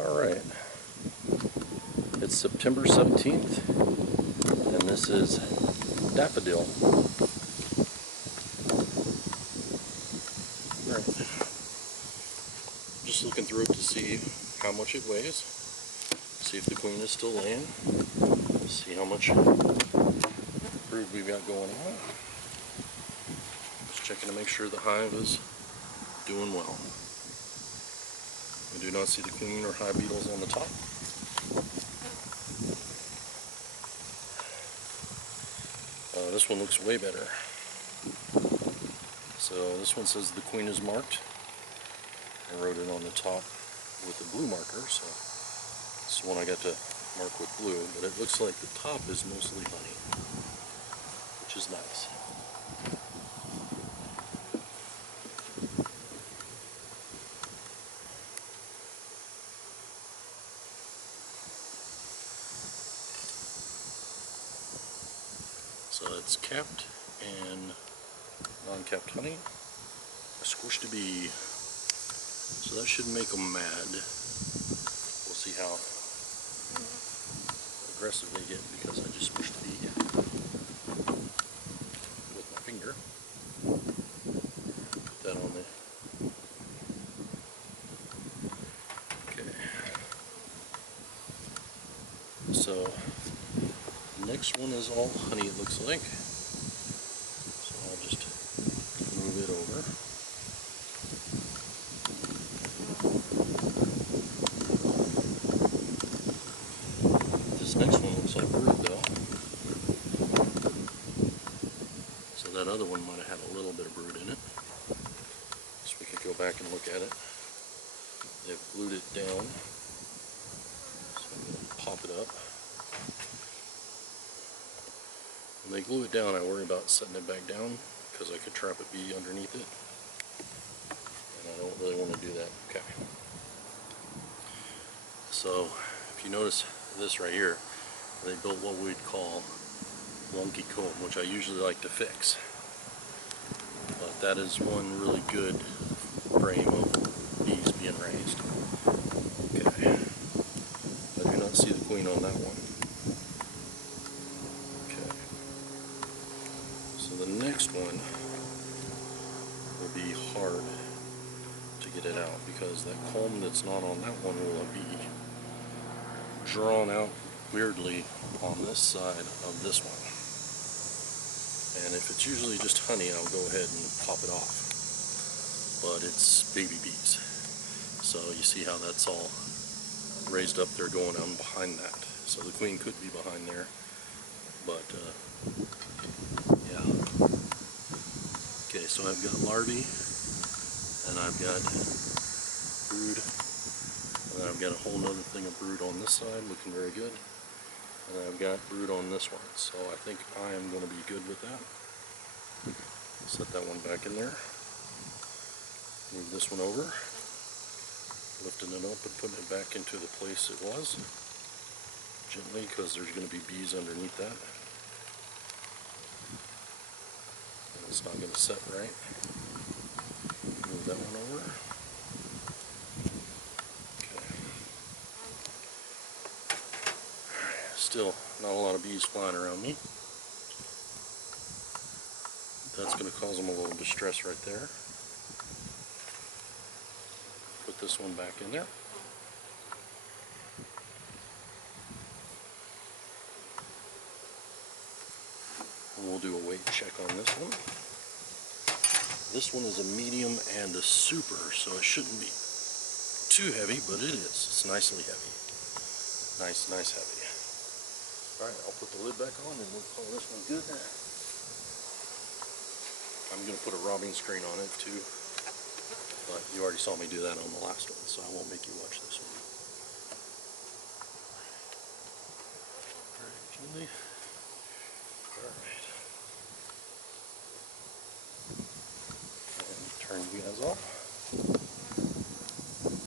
Alright, it's September 17th, and this is Daffodil. Alright, just looking through it to see how much it weighs, see if the queen is still laying, see how much brood we've got going on. Just checking to make sure the hive is doing well. We do not see the queen or hive beetles on the top. This one looks way better. So this one says the queen is marked. I wrote it on the top with the blue marker, so this one I got to mark with blue, but it looks like the top is mostly honey, which is nice. So it's capped and non-capped honey. I squished a bee, so that should make them mad. We'll see how aggressive they get because I just squished a bee with my finger. Put that on there. Okay. So next one is all honey, it looks like. So I'll just move it over. This next one looks like brood though. So that other one might have had a little bit of brood in it. So we could go back and look at it. They've glued it down. So I'm going to pop it up. When they glue it down, I worry about setting it back down because I could trap a bee underneath it, and I don't really want to do that. Okay. So, if you notice this right here, they built what we'd call wonky comb, which I usually like to fix. But that is one really good frame of bees being raised. Okay. I do not see the queen on that one. So the next one will be hard to get it out because that comb that's not on that one will be drawn out weirdly on this side of this one. And if it's usually just honey, I'll go ahead and pop it off. But it's baby bees. So you see how that's all raised up there going on behind that. So the queen could be behind there, but yeah. Okay, so I've got larvae, and I've got brood, and then I've got a whole nother thing of brood on this side, looking very good, and I've got brood on this one, so I think I am going to be good with that. Set that one back in there, move this one over, lifting it up and putting it back into the place it was, gently, because there's going to be bees underneath that. It's not going to set right. Move that one over. Okay. Still not a lot of bees flying around me. That's going to cause them a little distress right there. Put this one back in there. And we'll do a weight check on this one. This one is a medium and a super, so it shouldn't be too heavy, but it is. It's nicely heavy. Nice heavy. Alright, I'll put the lid back on and we'll call this one good. I'm going to put a robbing screen on it too, but you already saw me do that on the last one, so I won't make you watch this one. Alright, gently.